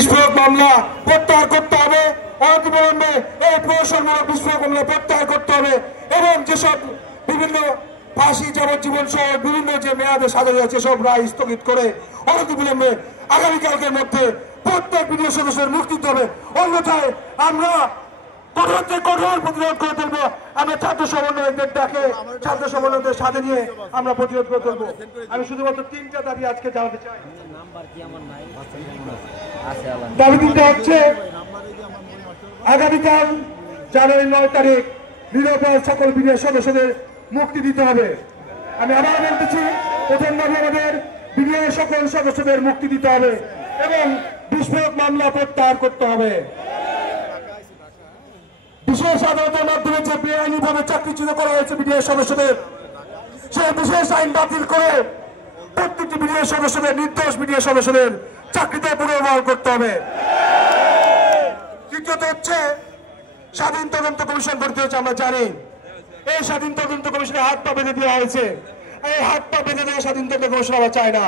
বিস্ফোরক মামলা প্রত্যাহার করতে হবে, অনতিবিলম্বে এই প্রহসনমূলক বিস্ফোরক মামলা প্রত্যাহার করতে হবে এবং যেসব বিভিন্ন ফাঁসি যাবজ্জীবন সহ বিভিন্ন যে মেয়াদে সাজা হয়েছে সব রায় স্থগিত করে অনতিবিলম্বে আগামীকালকের মধ্যে প্রত্যেক বিডিও সদস্যের মুক্তি দিতে হবে। অন্যথায় আমরা কঠোর প্রতিরোধ করে তুলবো। আমরা ছাত্র সমন্বয়কদের ডাকে ছাত্র সমন্বয়কদের সাথে নিয়ে আমরা প্রতিরোধ করে তুলবো। আমি শুধুমাত্র 3টা দাবি আজকে জানাতে চাই। দাবি 3টা হচ্ছে, আগামীকাল জানুয়ারি 9 তারিখ নিরপরাধ সকল বিডিও সদস্যদের মুক্তি দিতে হবে। আমি আবার বলতেছি, প্রথম দাবি আমাদের বিডিও সকল সদস্যদের মুক্তি দিতে হবে এবং বিস্ফোরক মামলা প্রত্যাহার করতে হবে। বিশেষ আদালতের মাধ্যমে যে বেআইনিভাবে চাকরিচ্যুত করা হয়েছে বিডিও সদস্যদের, সেই বিশেষ আইন বাতিল করে প্রত্যেকটি বিডিও সদস্যদের, নির্দোষ বিডিও সদস্যদের চাকরিতে পুনর্বহাল করতে হবে। দ্বিতীয়ত হচ্ছে, স্বাধীন তদন্ত কমিশন গঠিত হয়েছে। আমরা জানি এই স্বাধীন তদন্ত কমিশনের হাত পা বেঁধে দেওয়া হয়েছে। এই হাত পা বেঁধে দেওয়া স্বাধীন তদন্ত কমিশন আমরা চাই না।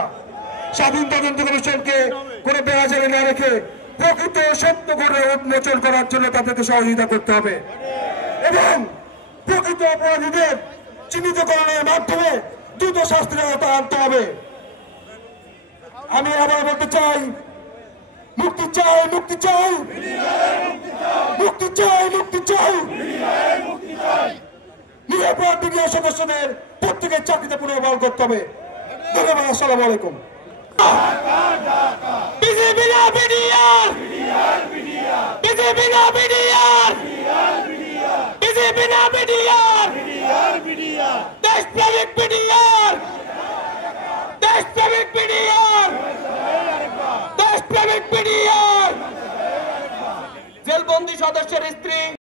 স্বাধীন তদন্ত কমিশনকে কোনো বেড়াজালে না রেখে প্রকৃত সত্য করে উন্মোচন করার জন্য তাদেরকে সহযোগিতা করতে হবে এবং প্রকৃত অপরাধীদের চিহ্নিতকরণের মাধ্যমে দ্রুত শাস্তির আওতায় আনতে হবে। আমি আবার বলতে চাই, মুক্তি চাই, মুক্তি চাই, মুক্তি চাই, মুক্তি চাই। নিরপরাধ বিডিও সদস্যদের প্রত্যেকের চাকরিতে পুনর্বহাল করতে হবে। ধন্যবাদ। আসসালামু আলাইকুম। বিজেপি না বিডিআর, বিজেপি না বিডিআর, বিজেপি না বিডিআর, দেশপ্রেমিক বিডিআর, দেশপ্রেমিক বিডিআর, দেশপ্রেমিক বিডিআর। জেলবন্দি সদস্যের স্ত্রী